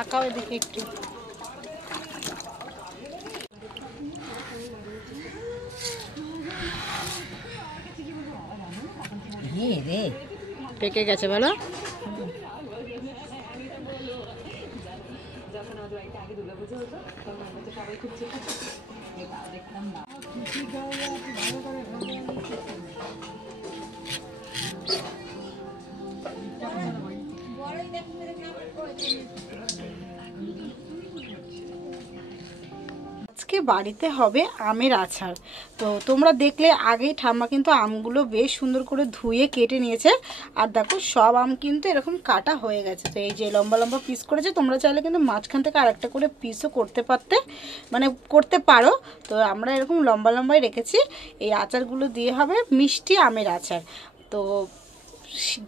তাকাও এদিকে একটু। পেকে গেছে বলো? আজকে বাড়িতে হবে আমের আচার। তো তোমরা দেখলে আগেই ঠাম্মা কিন্তু আমগুলো বেশ সুন্দর করে ধুয়ে কেটে নিয়েছে। আর দেখো সব আম কিন্তু এরকম কাটা হয়ে গেছে। তো এই যে লম্বা লম্বা পিস করেছে, তোমরা চাইলে কিন্তু মাঝখান থেকে আরেকটা করে পিসও করতে পারতে, মানে করতে পারো। তো আমরা এরকম লম্বা লম্বাই রেখেছি। এই আচারগুলো দিয়ে হবে মিষ্টি আমের আচার। তো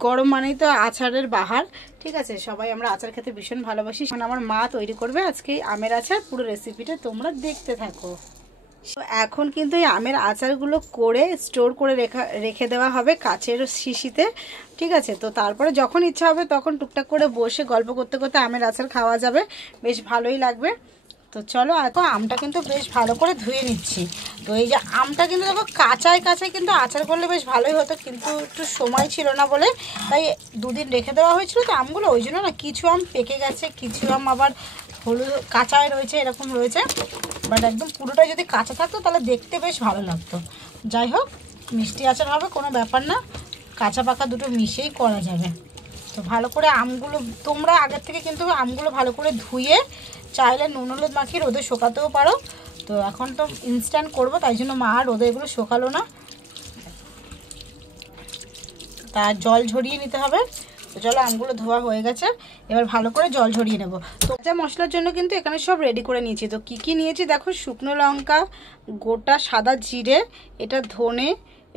গরম মানেই তো আচারের বাহার, ঠিক আছে? সবাই আমরা আচার খেতে ভীষণ ভালোবাসি। আমার মা তৈরি করবে আজকে আমের আচার, পুরো রেসিপিটা তোমরা দেখতে থাকো। তো এখন কিন্তু এই আমের আচারগুলো করে স্টোর করে রেখে দেওয়া হবে কাচের শিশিতে, ঠিক আছে? তো তারপরে যখন ইচ্ছা হবে তখন টুকটাক করে বসে গল্প করতে করতে আমের আচার খাওয়া যাবে, বেশ ভালোই লাগবে। তো চলো, এখন আমটা কিন্তু বেশ ভালো করে ধুয়ে নিচ্ছি। তো এই যে আমটা কিন্তু দেখো কাঁচায় কিন্তু আচার করলে বেশ ভালোই হতো, কিন্তু একটু সময় ছিল না বলে তাই দুদিন রেখে দেওয়া হয়েছিল। তো আমগুলো ওই জন্য না, কিছু আম পেকে গেছে, কিছু আম আবার হলুদ কাঁচায় রয়েছে, এরকম রয়েছে। বাট একদম পুরোটাই যদি কাঁচা থাকতো তাহলে দেখতে বেশ ভালো লাগতো। যাই হোক, মিষ্টি আচার হবে, কোনো ব্যাপার না, কাঁচা পাকা দুটো মিশিয়েই করা যাবে। তো ভালো করে আমগুলো তোমরা আগের থেকে কিন্তু আমগুলো ভালো করে ধুয়ে চাইলে নুন হলুদ মাখিয়ে রোদে শোকাতেও পারো। তো এখন তো ইনস্ট্যান্ট করবো, তাই জন্য মা রোদে এগুলো শোকালো না, তার জল ঝরিয়ে নিতে হবে। তো চলো, আমগুলো ধোয়া হয়ে গেছে, এবার ভালো করে জল ঝরিয়ে নেব। তো মশলার জন্য কিন্তু এখানে সব রেডি করে নিয়েছি। তো কি কি নিয়েছি দেখো, শুকনো লঙ্কা, গোটা সাদা জিরে, এটা ধনে,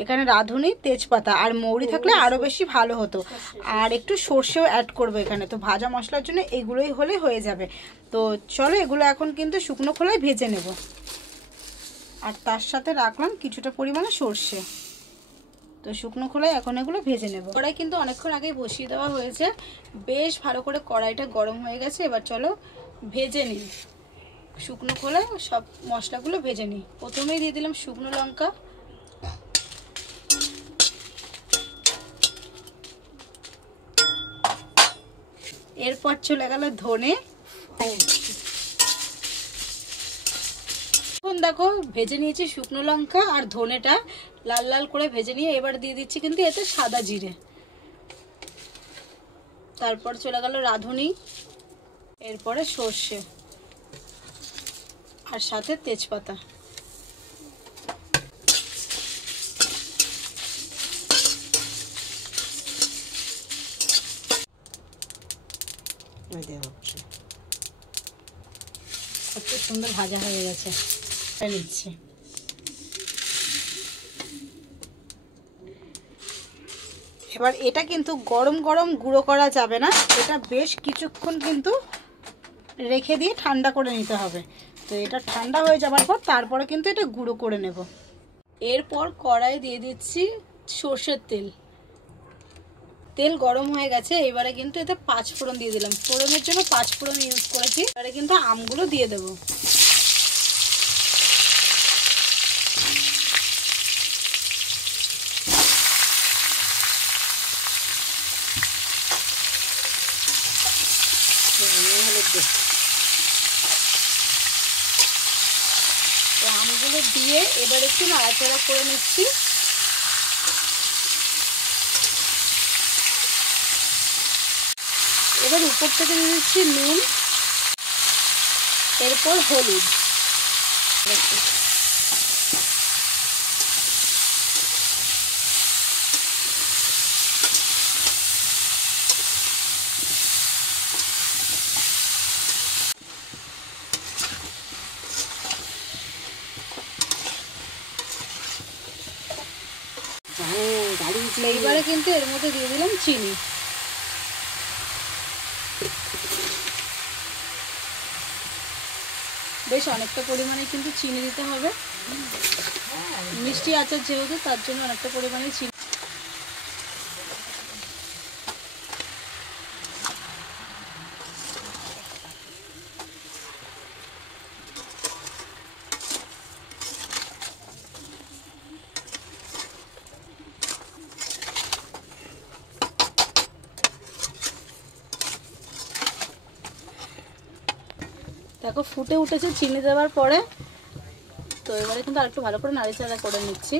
এখানে রাঁধুনি, তেজপাতা আর মৌরি থাকলে আরও বেশি ভালো হতো, আর একটু সর্ষেও অ্যাড করবো এখানে। তো ভাজা মশলার জন্য এগুলোই হলে হয়ে যাবে। তো চলো, এগুলো এখন কিন্তু শুকনো খোলায় ভেজে নেব। আর তার সাথে রাখলাম কিছুটা পরিমাণে সর্ষে। তো শুকনো খোলায় এখন এগুলো ভেজে নেব। কড়াই কিন্তু অনেকক্ষণ আগেই বসিয়ে দেওয়া হয়েছে, বেশ ভালো করে কড়াইটা গরম হয়ে গেছে। এবার চলো ভেজে নিই, শুকনো খোলায় সব মশলাগুলো ভেজে নিই। প্রথমেই দিয়ে দিলাম শুকনো লঙ্কা, এরপর চলে গেল ধনে। এখন দেখো ভেজে নিয়েছি শুকনো লঙ্কা আর ধনেটা লাল লাল করে ভেজে নিয়ে এবার দিয়ে দিচ্ছি কিন্তু এতে সাদা জিরে। তারপর চলে গেল রাঁধুনি, এরপরে সর্ষে আর সাথে তেজপাতা। কত সুন্দর ভাজা হয়ে গেছে, নিচ্ছি। এবার এটা কিন্তু গরম গরম গুঁড়ো করা যাবে না, এটা বেশ কিছুক্ষণ কিন্তু রেখে দিয়ে ঠান্ডা করে নিতে হবে। তো এটা ঠান্ডা হয়ে যাবার পর তারপরে কিন্তু এটা গুঁড়ো করে নেব। এরপর কড়াই দিয়ে দিচ্ছি সর্ষের তেল। তেল গরম হয়ে গেছে, এবারে কিন্তু এতে 5 ফোড়ন দিয়ে দিলাম। ফোড়নের জন্য 5 ফোড়ন ইউজ করেছি। এবারে কিন্তু আমগুলো দিয়ে দেবো। তো আমগুলো দিয়ে এবার একটু নাড়াচাড়া করে নিচ্ছি। এবার উপর থেকে দিয়ে দিচ্ছি নুন, এরপর হলুদ। এইবারে কিন্তু এর মধ্যে দিয়ে দিলাম চিনি। বেশ অনেকটা পরিমাণে কিন্তু চিনি দিতে হবে, মিষ্টি আচার যেহেতু তার জন্য অনেকটা পরিমাণে চিনি। দেখো ফুটে উঠেছে চিনি দেওয়ার পরে। তো এবারে কিন্তু আরেকটু ভালো করে নাড়াচাড়া করে নিচ্ছি।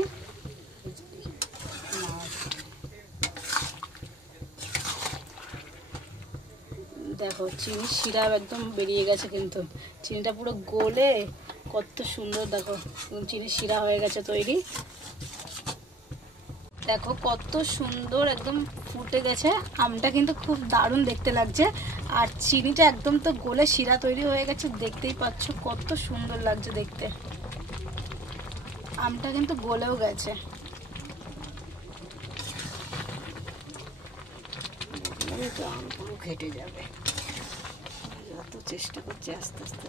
দেখো চিনি শিরা একদম বেরিয়ে গেছে, কিন্তু চিনিটা পুরো গলে কত সুন্দর দেখো চিনি শিরা হয়ে গেছে তৈরি। দেখো কত সুন্দর একদম ফুটে গেছে, আমটা কিন্তু খুব দারুণ দেখতে লাগছে। আর চিনিটা একদম তো গলে শিরা তৈরি হয়ে গেছে, দেখতেই পাচ্ছ কত সুন্দর লাগছে দেখতে। আমটা কিন্তু গলেও গেছে। আম পুরো ঘেটে যাবে, যত চেষ্টা করছি আস্তে আস্তে।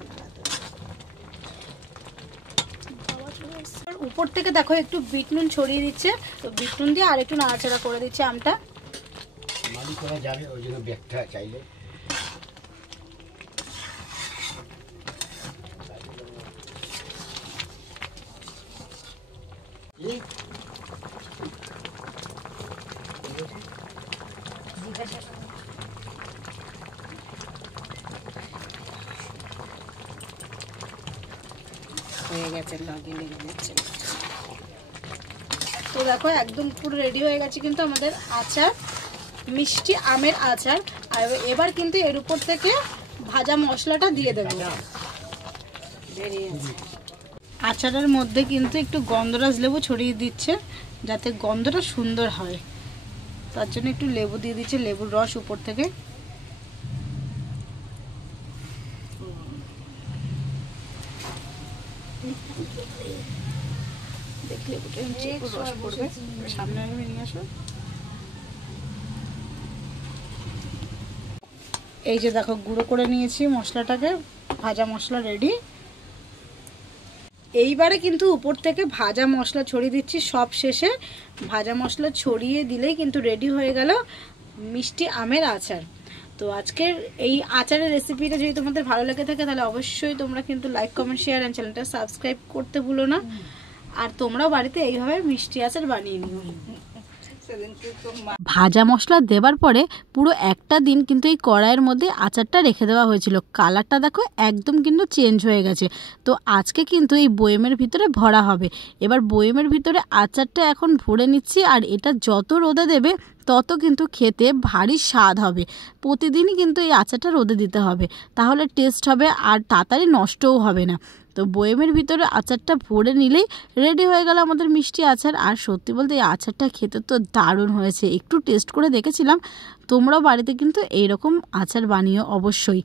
উপর থেকে দেখো একটু বিট নুন ছড়িয়ে দিচ্ছে, তো বিট নুন দিয়ে আর একটু নাড়াচাড়া করে দিচ্ছে আমটা। মালি করা যাবে ওই জন্য ব্যাগটা চাইলে। হয়ে গেছে, লাগিয়ে লেগে যাচ্ছে। তো দেখো একদম পুরো রেডি হয়ে গেছে কিন্তু আমাদের আচার, মিষ্টি আমের আচার। আর এবার কিন্তু এর উপর থেকে ভাজা মশলাটা দিয়ে দেবো। আচারের মধ্যে কিন্তু একটু গন্ধরাজ লেবু ছড়িয়ে দিচ্ছে যাতে গন্ধটা সুন্দর হয়, তার জন্য একটু লেবু দিয়ে দিচ্ছে, লেবুর রস উপর থেকে। দেখলে রস পড়বে, সামনে নিয়ে আসো। এই যে দেখো গুঁড়ো করে নিয়েছি মশলাটাকে, ভাজা মশলা রেডি। এইবারে কিন্তু উপর থেকে ভাজা মশলা ছড়িয়ে দিচ্ছি সব শেষে। ভাজা মশলা ছড়িয়ে দিলেই কিন্তু রেডি হয়ে গেল মিষ্টি আমের আচার। তো আজকের এই আচারের রেসিপিটা যদি তোমাদের ভালো লেগে থাকে তাহলে অবশ্যই তোমরা কিন্তু লাইক কমেন্ট শেয়ার অ্যান্ড চ্যানেলটা সাবস্ক্রাইব করতে ভুলো না। আর তোমরাও বাড়িতে এইভাবে মিষ্টি আচার বানিয়ে নিও। ভাজা মশলা দেবার পরে পুরো একটা দিন কিন্তু এই কড়াইয়ের মধ্যে আচারটা রেখে দেওয়া হয়েছিল। কালারটা দেখো একদম কিন্তু চেঞ্জ হয়ে গেছে। তো আজকে কিন্তু এই বয়েমের ভিতরে ভরা হবে। এবার বয়েমের ভিতরে আচারটা এখন ভরে নিচ্ছি, আর এটা যত রোদে দেবে তত কিন্তু খেতে ভারী স্বাদ হবে। প্রতিদিনই কিন্তু এই আচারটা রোদে দিতে হবে, তাহলে টেস্ট হবে আর তাড়াতাড়ি নষ্টও হবে না। তো বয়েমের ভিতরে আচারটা ভরে নিলেই রেডি হয়ে গেল আমাদের মিষ্টি আচার। আর সত্যি বলতে এই আচারটা খেতে তো দারুণ হয়েছে, একটু টেস্ট করে দেখেছিলাম। তোমরাও বাড়িতে কিন্তু এইরকম আচার বানিও অবশ্যই।